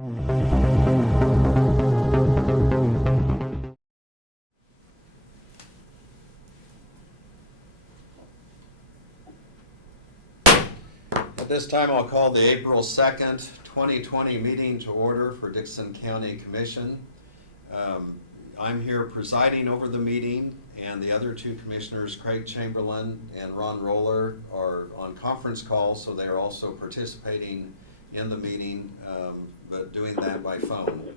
At this time, I'll call the April 2nd, 2020 meeting to order for Dickson County Commission. I'm here presiding over the meeting, and the other two commissioners, Craig Chamberlain and Ron Roller, are on conference calls, so they are also participating in the meeting, but doing that by phone.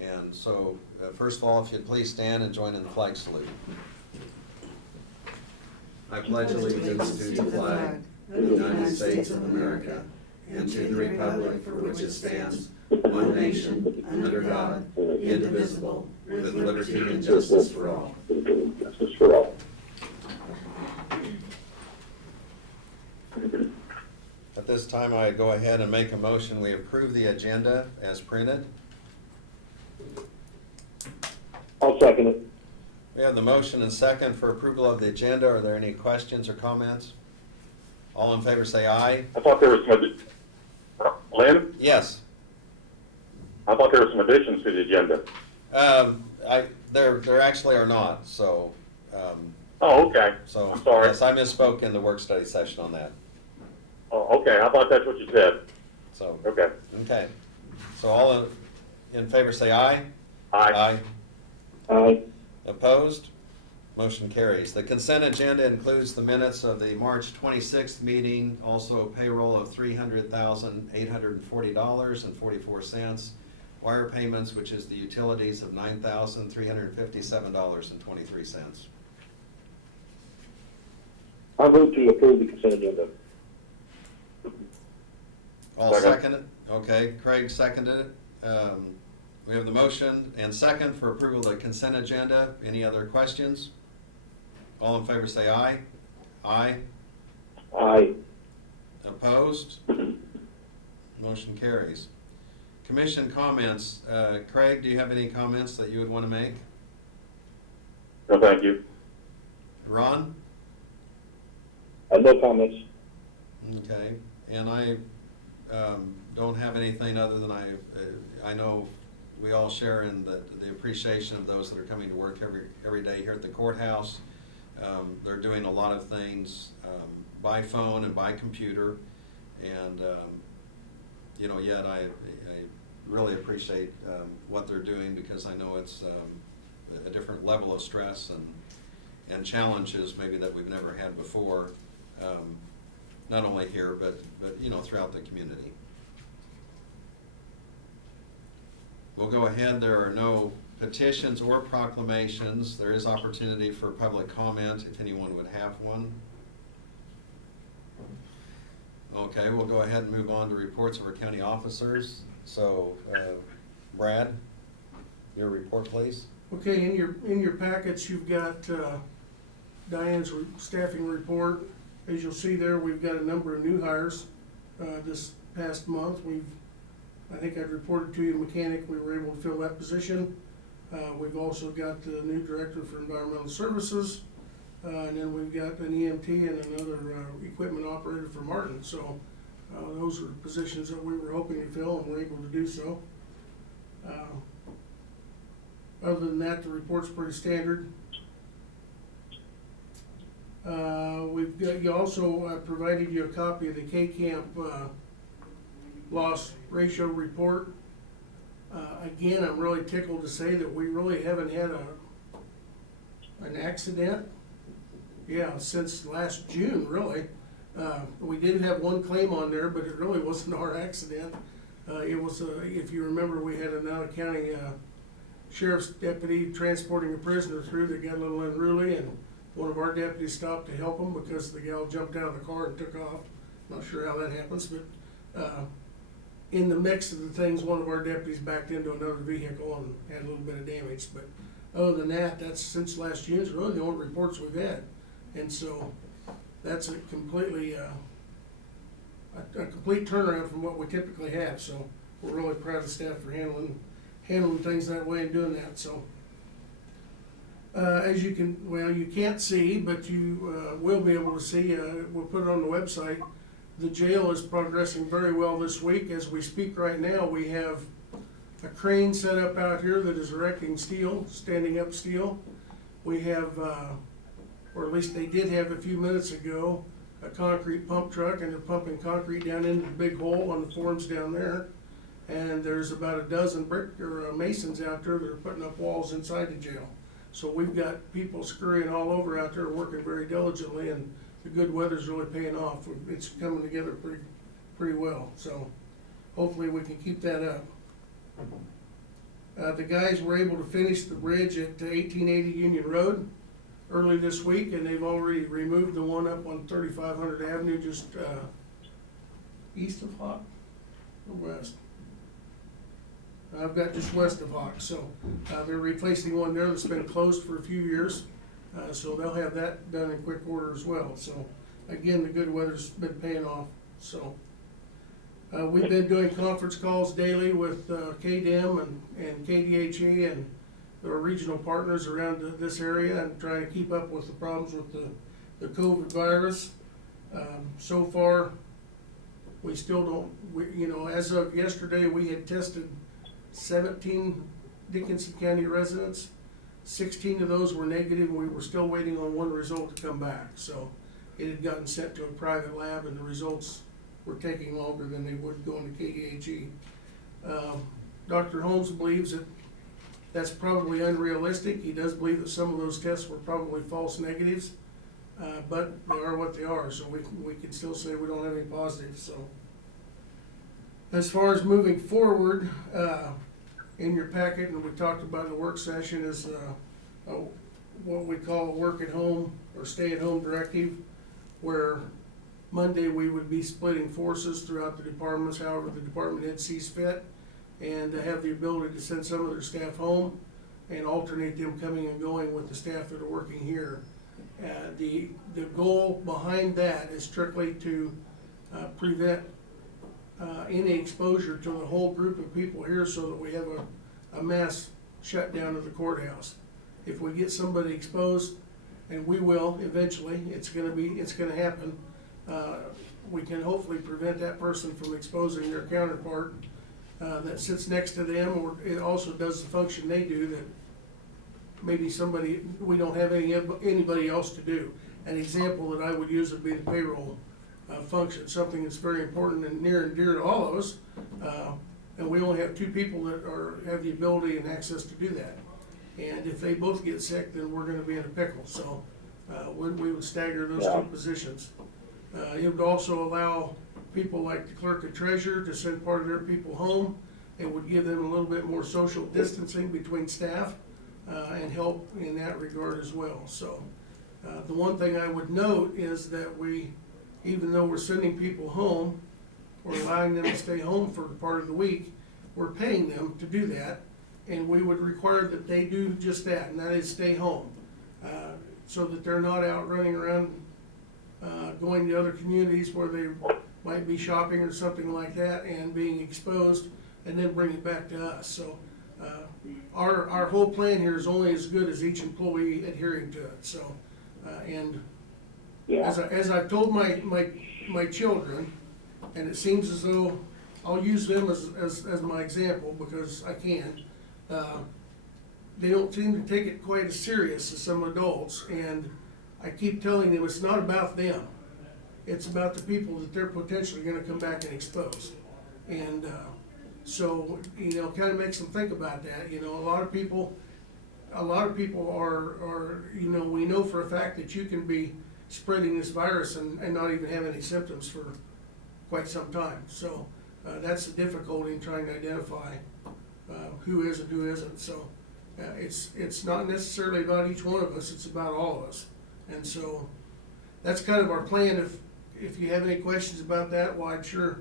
And so, first of all, if you'd please stand and join in the flag salute. I pledge allegiance to the flag of the United States of America and to the republic for which it stands, one nation, under God, indivisible, with liberty and justice for all. Justice for all. At this time, I go ahead and make a motion. We approve the agenda as printed. I'll second it. We have the motion and second for approval of the agenda. Are there any questions or comments? All in favor say aye. I thought there was some, Lynn? Yes. I thought there were some additions to the agenda. There actually are not, so. Oh, okay. So, I'm sorry. yes, I misspoke in the work study session on that. Oh, okay. I thought that's what you said. So, Okay. okay. So all in favor say aye. Aye. Aye. Opposed? Motion carries. The consent agenda includes the minutes of the March 26th meeting, also payroll of $300,840.44, wire payments, which is the utilities, of $9,357.23. I move to approve the consent agenda. I'll second it. Okay, Craig seconded it. We have the motion and second for approval of the consent agenda. Any other questions? All in favor say aye. Aye. Aye. Opposed? Motion carries. Commission comments. Craig, do you have any comments that you would want to make? No, thank you. Ron? No comments. Okay. And I don't have anything other than I know we all share in the appreciation of those that are coming to work every day here at the courthouse. They're doing a lot of things by phone and by computer, and yet I really appreciate what they're doing, because I know it's a different level of stress and challenges maybe that we've never had before, not only here but throughout the community. We'll go ahead. There are no petitions or proclamations. There is opportunity for public comment if anyone would have one. Okay, we'll go ahead and move on to reports of our county officers. So, Brad, your report, please. Okay, in your packets, you've got Diane's staffing report. As you'll see there, we've got a number of new hires this past month. I think I'd reported to you, mechanic, we were able to fill that position. We've also got the new director for environmental services, and then we've got an EMT and another equipment operator for Martin. So those are positions that we were hoping to fill, and we're able to do so. Other than that, the report's pretty standard. We've got, you also provided you a copy of the K-Camp loss ratio report. Again, I'm really tickled to say that we really haven't had an accident, since last June, really. We did have one claim on there, but it really wasn't our accident. It was, if you remember, we had an out-of-county sheriff's deputy transporting a prisoner through that got a little unruly, and one of our deputies stopped to help him because the gal jumped out of the car and took off. Not sure how that happens, but in the mix of the things, one of our deputies backed into another vehicle and had a little bit of damage. But other than that, that's since last June, it's really the only reports we've had. And so that's a completely a complete turnaround from what we typically have. So we're really proud of the staff for handling things that way and doing that. So as you can, you can't see, but you will be able to see, we'll put it on the website. The jail is progressing very well this week. As we speak right now, we have a crane set up out here that is erecting steel, standing up steel. We have, or at least they did have a few minutes ago, a concrete pump truck, and they're pumping concrete down into the big hole on the forms down there. And there's about a dozen masons out there that are putting up walls inside the jail. So we've got people scurrying all over out there, working very diligently, and the good weather's really paying off. It's coming together pretty well, so hopefully we can keep that up. The guys were able to finish the bridge at 1880 Union Road early this week, and they've already removed the one up on 3500 Avenue, just east of Hawk or west. I've got just west of Hawk, so they're replacing one there that's been closed for a few years. So they'll have that done in quick order as well. So again, the good weather's been paying off, so. We've been doing conference calls daily with KDM and KDHE and our regional partners around this area and trying to keep up with the problems with the COVID virus. So far, we still don't, as of yesterday, we had tested 17 Dickinson County residents. 16 of those were negative, and we were still waiting on one result to come back. So it had gotten sent to a private lab, and the results were taking longer than they would going to KDHE. Dr. Holmes believes that that's probably unrealistic. He does believe that some of those tests were probably false negatives, but they are what they are, so we can still say we don't have any positives. So as far as moving forward, in your packet, and we talked about in the work session, is what we call a work at home or stay at home directive, where Monday we would be splitting forces throughout the departments, however the department head sees fit, and to have the ability to send some of their staff home and alternate them coming and going with the staff that are working here. The goal behind that is strictly to prevent any exposure to the whole group of people here, so that we have a mass shutdown of the courthouse. If we get somebody exposed, and we will eventually, it's gonna happen, we can hopefully prevent that person from exposing their counterpart that sits next to them, or it also does the function they do that maybe we don't have anybody else to do. An example that I would use would be the payroll function, something that's very important and near and dear to all of us. And we only have two people that have the ability and access to do that. And if they both get sick, then we're gonna be in a pickle. So we would stagger those two positions. It would also allow people like the clerk and treasurer to send part of their people home, and would give them a little bit more social distancing between staff, and help in that regard as well. So the one thing I would note is that even though we're sending people home, or allowing them to stay home for part of the week, we're paying them to do that, and we would require that they do just that, and that is stay home, so that they're not out running around, going to other communities where they might be shopping or something like that, and being exposed, and then bring it back to us. So our whole plan here is only as good as each employee adhering to it. So and as I've told my children, and it seems as though I'll use them as my example because I can. They don't seem to take it quite as serious as some adults, and I keep telling them it's not about them. It's about the people that they're potentially gonna come back and expose. And so, kind of makes them think about that. A lot of people are, we know for a fact that you can be spreading this virus and not even have any symptoms for quite some time. So that's the difficulty in trying to identify who is and who isn't. So it's not necessarily about each one of us, it's about all of us. And so that's kind of our plan. If you have any questions about that, well, I'm sure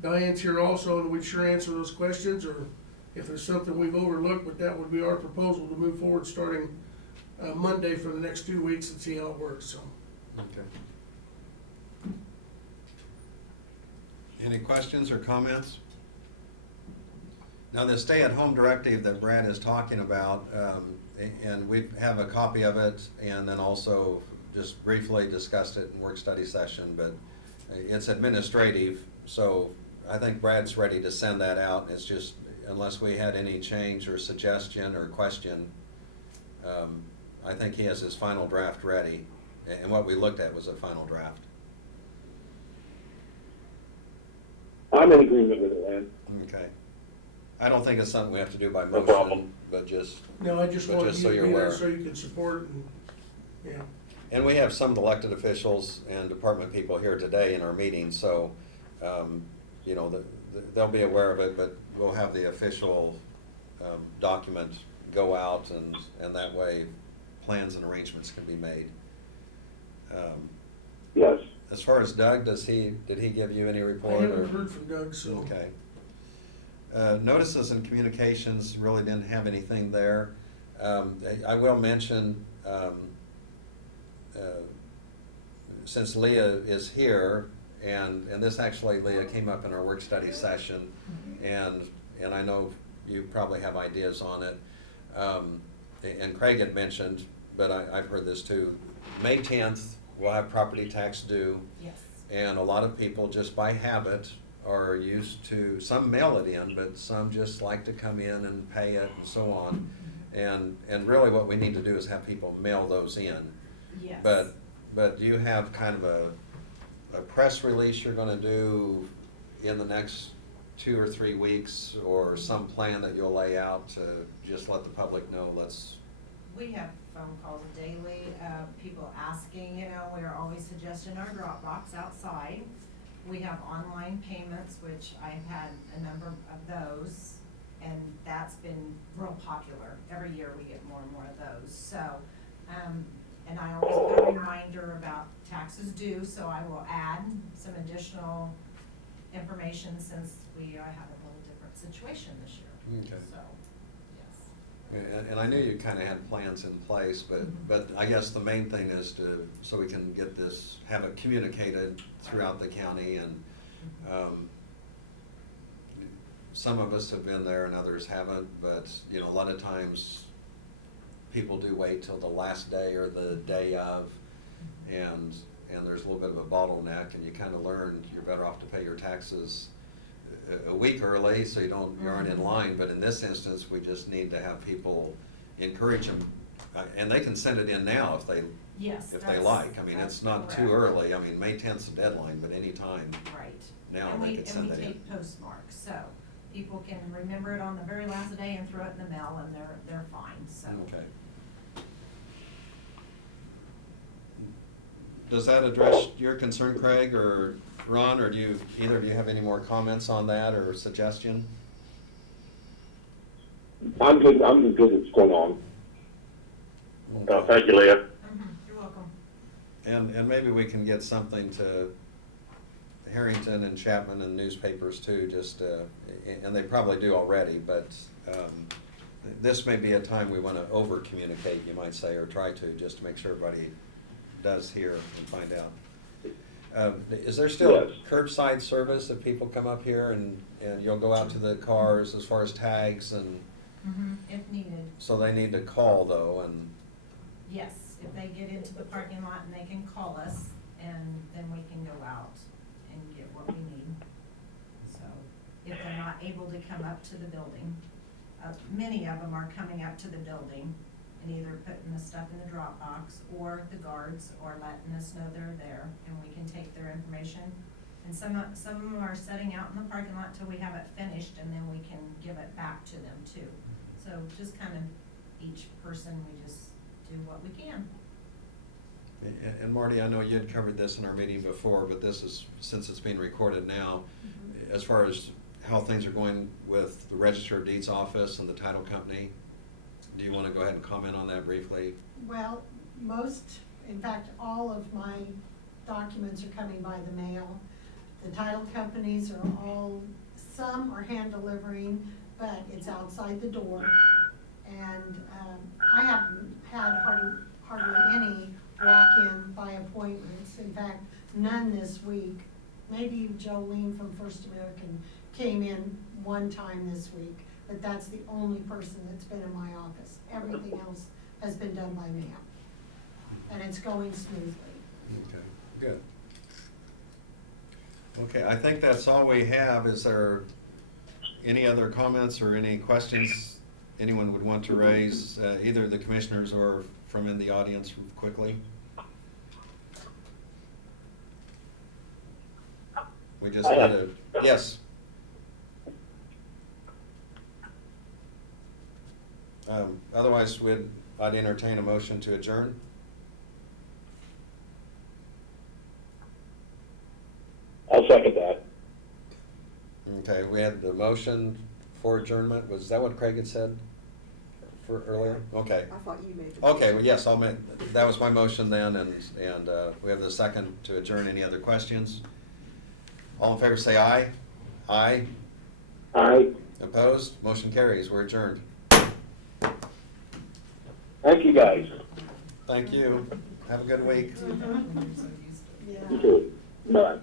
Diane's here also, and we'd sure answer those questions, or if there's something we've overlooked, but that would be our proposal to move forward starting Monday for the next 2 weeks and see how it works. So. Okay. Any questions or comments? Now, the stay-at-home directive that Brad is talking about, and we have a copy of it, and then also just briefly discussed it in work study session, but it's administrative, so I think Brad's ready to send that out. It's just, unless we had any change or suggestion or question, I think he has his final draft ready, and what we looked at was a final draft. I'm in agreement with it, Lance. Okay. I don't think it's something we have to do by No problem. motion, but just, No, I just But wanted just you so to you're be there aware. so you can support and, yeah. and we have some elected officials and department people here today in our meeting, so, you know, they'll be aware of it, but we'll have the official document go out, and that way plans and arrangements can be made. Yes. As far as Doug, did he give you any I report? haven't or- heard from Doug, so. Okay. Notices and communications, really didn't have anything there. I will mention, since Leah is here, and this actually, Leah, came up in our work study session, and I know you probably have ideas on it. And Craig had mentioned, but I've heard this too, May 10th, we'll have property tax due. Yes. And a lot of people, just by habit, are used to, some mail it in, but some just like to come in and pay it and so on. And really what we need to do is have people mail those in. Yes. But do you have kind of a press release you're gonna do in the next 2 or 3 weeks, or some plan that you'll lay out to just let the public know, We have phone calls daily, people asking, we're always suggesting our drop box outside. We have online payments, which I've had a number of those, and that's been real popular. Every year we get more and more of those, so, and I always put a reminder about taxes due, so I will add some additional information since we have a little different situation this year. Okay. So, yes. and I knew you kinda had plans in place, but I guess the main thing is so we can get this, have it communicated throughout the county, and, some of us have been there and others haven't, but, a lot of times people do wait till the last day or the day of, and there's a little bit of a bottleneck, and you kinda learn you're better off to pay your taxes a week early, so you aren't in line. But in this instance, we just need to have people encourage them, and they can send it in now if they Yes. like. I mean, that's it's not too correct. early. I mean, May 10th's the deadline, but any time. Right. Now And they we- could send that in. And we take postmarks, so people can remember it on the very last day and throw it in the mail, and they're fine, so. Okay. Does that address your concern, Craig, or Ron, or do either of you have any more comments on that or suggestion? I'm good with what's going on. Thank you, Leah. You're welcome. And maybe we can get something to Harrington and Chapman and newspapers too, just, and they probably do already, but this may be a time we want to over-communicate, you might say, or try to, just to make sure everybody does hear and find out. Is there still Yes. curbside service if people come up here and you'll go out to the cars as far as tags, and If needed, so they need to call though, and, yes, if they get into the parking lot and they can call us, and then we can go out and get what we need. So, if they're not able to come up to the building, many of them are coming up to the building and either putting the stuff in the drop box, or the guards, or letting us know they're there, and we can take their information. And some of them are setting out in the parking lot till we have it finished, and then we can give it back to them too. So just kind of each person, we just do what we can. and Marty, I know you had covered this in our meeting before, but this is, since it's being recorded now, as far as how things are going with the Register of Deeds office and the title company, do you want to go ahead and comment on that briefly? Well, in fact, all of my documents are coming by the mail. The title companies are some are hand delivering, but it's outside the door. And I haven't had hardly any walk-in by appointments. In fact, none this week. Maybe Jolene from First American came in one time this week, but that's the only person that's been in my office. Everything else has been done by mail, and it's going smoothly. Okay, good. Okay, I think that's all we have. Is there any other comments or any questions anyone would want to raise, either the commissioners or from in the audience quickly? We just I had have- a, yes. Otherwise, I'd entertain a motion to adjourn. I'll second that. Okay, we had the motion for adjournment. Was that what Craig had said for earlier? Okay. I thought you made the. Okay, well, yes, that was my motion then, and we have the second to adjourn. Any other questions? All in favor say aye. Aye. Aye. Opposed? Motion carries. We're adjourned. Thank you, guys. Thank you. Have a good week. Yeah. You too. Bye.